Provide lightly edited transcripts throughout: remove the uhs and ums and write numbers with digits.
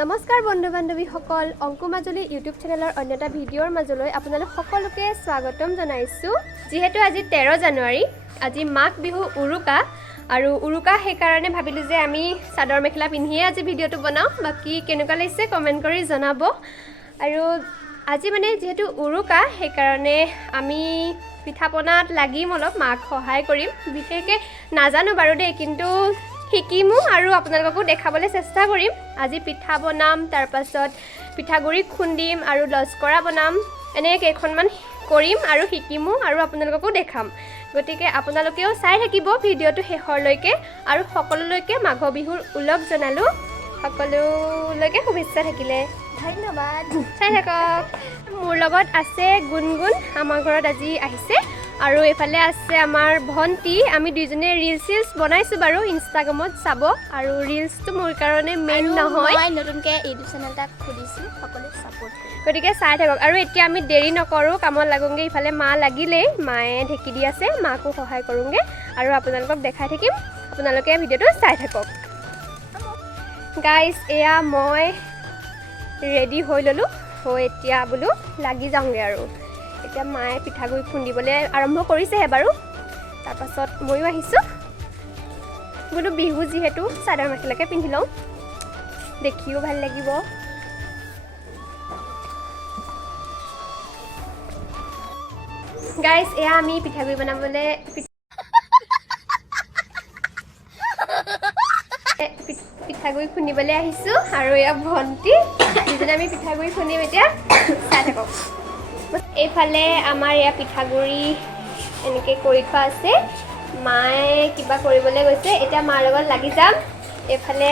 নমস্কাৰ বন্ধু বান্ধৱীসকল অংকু মাজুলী ইউটিউব চেনেলৰ অন্য এটা ভিডিঅ'ৰ মাজলৈ আপোনালোক সকলোকে স্বাগতম জনাইছোঁ যিহেতু আজি 13 জানুৱাৰী আজি মাঘ বিহু উৰুকা আৰু উৰুকা সেইকাৰণে ভাবিলোঁ যে আমি চাদৰ মেখেলা পিন্ধিয়ে আজি ভিডিঅ'টো বনাওঁ বাকি কেনেকুৱা লাগিছে কমেণ্ট কৰি জনাব আৰু আজি মানে যেহেতু উৰুকা সেইকাৰণে আমি পিঠা পনাত লাগিম অলপ মাক সহায় কৰিম বিশেষকৈ নাজানো বাৰু দেই কিন্তু শিকিমো আৰু আপোনালোককো দেখাবলৈ চেষ্টা কৰিম আজি পিঠা বনাম তাৰ পাছত পিঠাগুৰি খুন্দিম আৰু লস্কৰা বনাম এনে কেইখনমান কৰিম আৰু শিকিমো আৰু আপোনালোককো দেখাম গতিকে আপোনালোকেও চাই থাকিব ভিডিঅ'টো শেষৰলৈকে আৰু সকলোলৈকে মাঘ বিহুৰ উলগ জনালো সকলোলৈকে শুভেচ্ছা থাকিলে ধন্যবাদ চাই থাকক মোৰ লগত আছে গুণগুণ আমাৰ ঘৰত আজি আহিছে আৰু এফালে আছে আমাৰ ভন্টি আমি দুইজনে ৰিলছ বনাইছোঁ বাৰু ইনষ্টাগ্ৰামত চাব আৰু ৰিলছটো মোৰ কাৰণে মেইন নহয় মই নতুনকৈ ইউটিউব চেনেল এটা খুলিছোঁ সকলোৱে ছাপোৰ্ট গতিকে চাই থাকক আৰু এতিয়া আমি দেৰি নকৰোঁ কামত লাগোঁগৈ ইফালে মা লাগিলেই মায়ে ঢেকি দি আছে মাকো সহায় কৰোঁগৈ আৰু আপোনালোকক দেখাই থাকিম আপোনালোকে ভিডিঅ'টো চাই থাকক গাইজ এয়া মই ৰেডি হৈ ল'লোঁ হৈ এতিয়া বোলো লাগি যাওঁগৈ আৰু এতিয়া মায়ে পিঠাগুৰি খুন্দিবলৈ আৰম্ভ কৰিছেহে বাৰু তাৰপাছত ময়ো আহিছোঁ বোলো বিহু যিহেতু চাদৰ মেখেলাকে পিন্ধি লওঁ দেখিও ভাল লাগিব গাইজ এয়া আমি পিঠাগুৰি বনাবলৈ পিঠাগুৰি খুন্দিবলৈ আহিছোঁ আৰু এয়া ভণ্টি যিজনে আমি পিঠাগুৰি খুন্দিম এতিয়া চাই থাকক এইফালে আমাৰ এয়া পিঠাগুৰি এনেকৈ কৰি থোৱা আছে মায়ে কিবা কৰিবলৈ গৈছে এতিয়া মাৰ লগত লাগি যাম এইফালে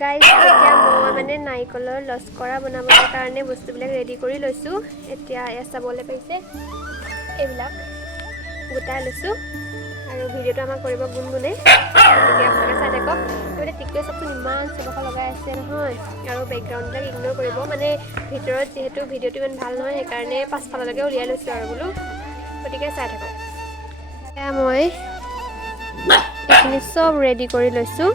গাইজ এতিয়া মই মানে নাৰিকলৰ লস্কৰা বনাবৰ কাৰণে বস্তুবিলাক ৰেডি কৰি লৈছোঁ এতিয়া এয়া চাবলৈ পাইছে এইবিলাক গোটাই লৈছোঁ আৰু ভিডিঅ'টো আমাক কৰিব গুণগুণে গতিকে আপোনালোকে চাই থাকক এইবিলাক টিকুৱে চবটো ইমান চবকা লগাই আছে নহয় আৰু বেকগ্ৰাউণ্ডবিলাক ইগন'ৰ কৰিব মানে ভিতৰত যিহেতু ভিডিঅ'টো ইমান ভাল নহয় সেইকাৰণে পাছফাললৈকে উলিয়াই লৈছোঁ আৰু বোলো গতিকে চাই থাকক এয়া মই এইখিনি চব ৰেডি কৰি লৈছোঁ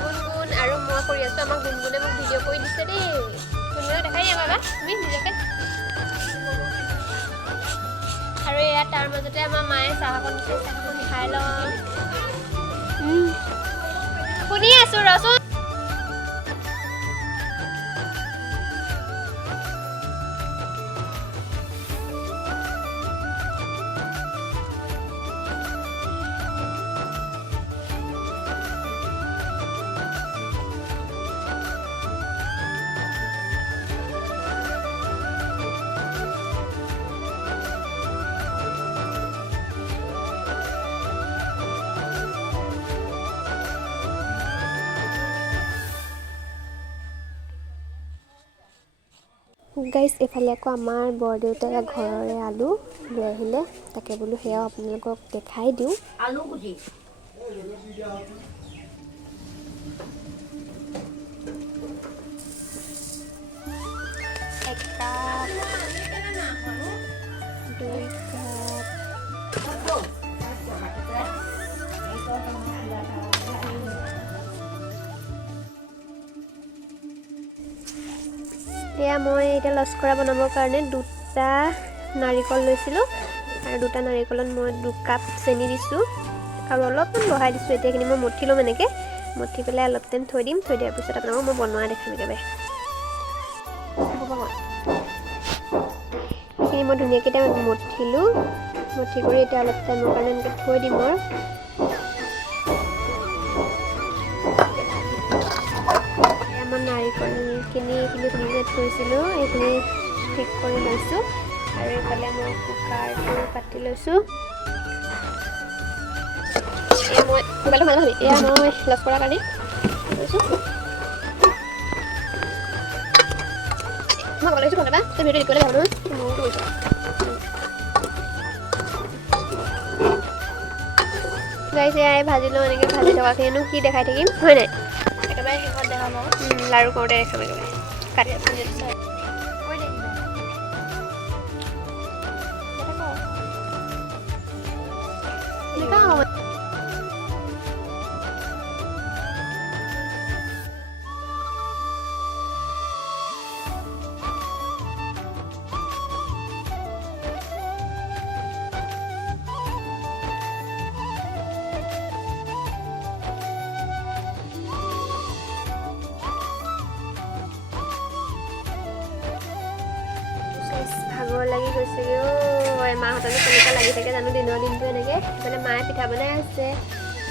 গুণগুণ আৰু মই কৰি আছোঁ। আমাক গুণগুণে মোক ভিডিঅ' কৰি দিছে দেই। গুণগুণক দেখাই দিয়া বাবা তুমি নিজকে। আৰু এয়া তাৰ মাজতে আমাৰ মায়ে চাহকণ দিছে, চাহকণ খাই লওঁ। শুনি আছোঁ ৰচোন। গাইজ এইফালে আকৌ আমাৰ বৰদেউতাই ঘৰৰে আলু লৈ আহিলে, তাকে বোলো সেয়াও আপোনালোকক দেখাই দিওঁ। আলু কুটি এক কাপ, দুই কাপ, এয়া মই এতিয়া লস্কৰা বনাবৰ কাৰণে 2টা নাৰিকল লৈছিলোঁ আৰু 2টা নাৰিকলত মই 2 কাপ চেনি দিছোঁ আৰু অলপমান বহাই দিছোঁ। এতিয়া এইখিনি মই মঠি ল'ম, এনেকৈ মঠি পেলাই অলপ টাইম থৈ দিম। থৈ দিয়াৰ পিছত আপোনালোকক মই বনোৱা দেখাম একেবাৰে। এইখিনি মই ধুনীয়াকৈ এতিয়া মঠিলোঁ, মঠি কৰি এতিয়া অলপ টাইমৰ কাৰণে এনেকৈ থৈ দিম আৰু নাৰিকলখিনি ধুনীয়াকৈ থৈছিলোঁ, এইখিনি ঠিক কৰি লৈছোঁ। আৰু এইফালে মই কুকাৰটো পাতি লৈছোঁ। এয়া মই কুকাৰটো ভাল নহয়, এয়া মই লস্কৰাৰ কাৰণে লৈছোঁ। মই ক'ব লাগিছোঁ কোনোবা তই ভিডিঅ' এডিট কৰিলে ভাল নহয়, মোৰতো কৰিছোঁ। গাইছ এয়াই ভাজি লওঁ, এনেকৈ ভাজি থকাখিনিনো কি দেখাই থাকিম হয় নাই, একেবাৰে শেষত দেখাম আৰু লাড়ু কৰোঁতে দেখাম একেবাৰে কাটি ভাগৰ লাগি গৈছেগৈ মাহঁতনো কেনেকুৱা লাগি থাকে জানো দিনৰ দিনটো এনেকৈ। সেইফালে মায়ে পিঠা বনাই আছে,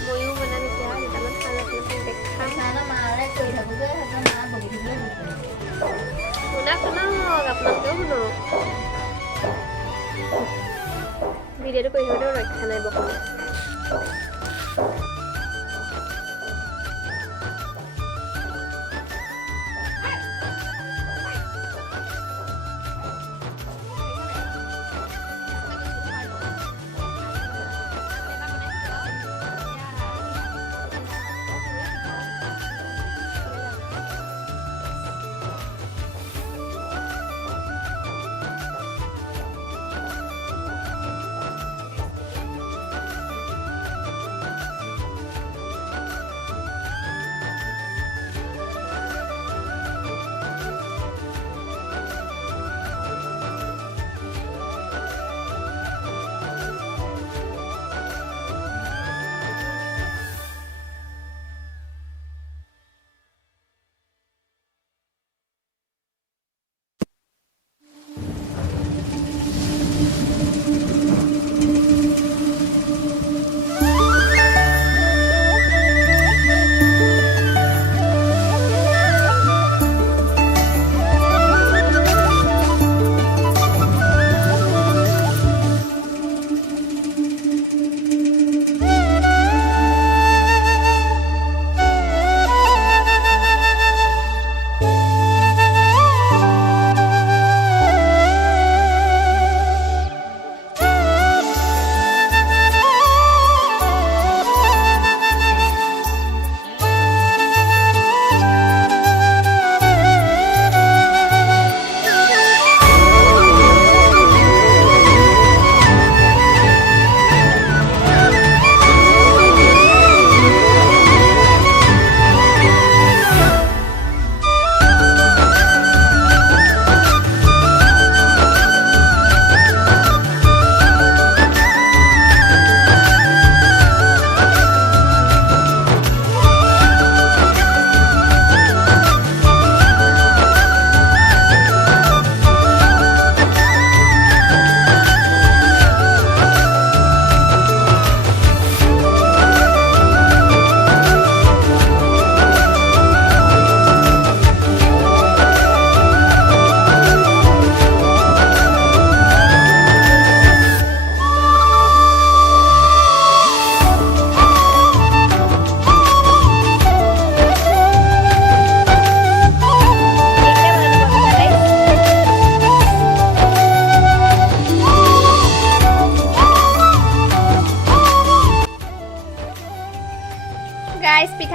ময়ো বনাম এতিয়া দুটামান খাল আপোনালোকক দেখাম। শুনক আপোনালোকেও শুনক, ভিডিঅ'টো কৰি থাকোঁতেও ৰক্ষা নাই বকনে।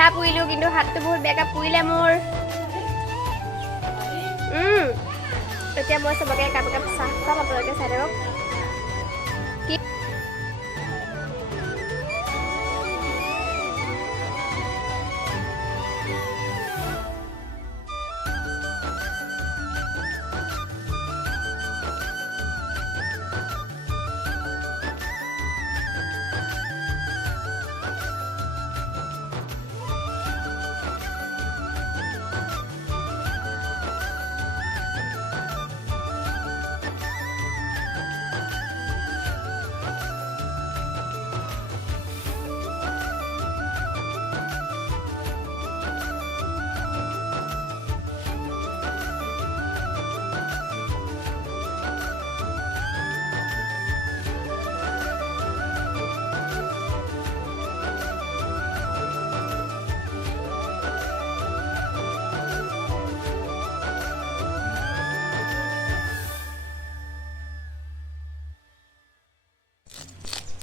পিঠা পুৰিলোঁ কিন্তু হাতটো বহুত বেয়াকৈ পুৰিলে মোৰ এতিয়া মই চবকে একাপ একাপ চাহ খুৱাম আপোনালোকে চাই থাকক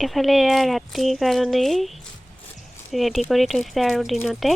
এফালে এয়া ৰাতিৰ কাৰণে ৰেডি কৰি থৈছে আৰু দিনতে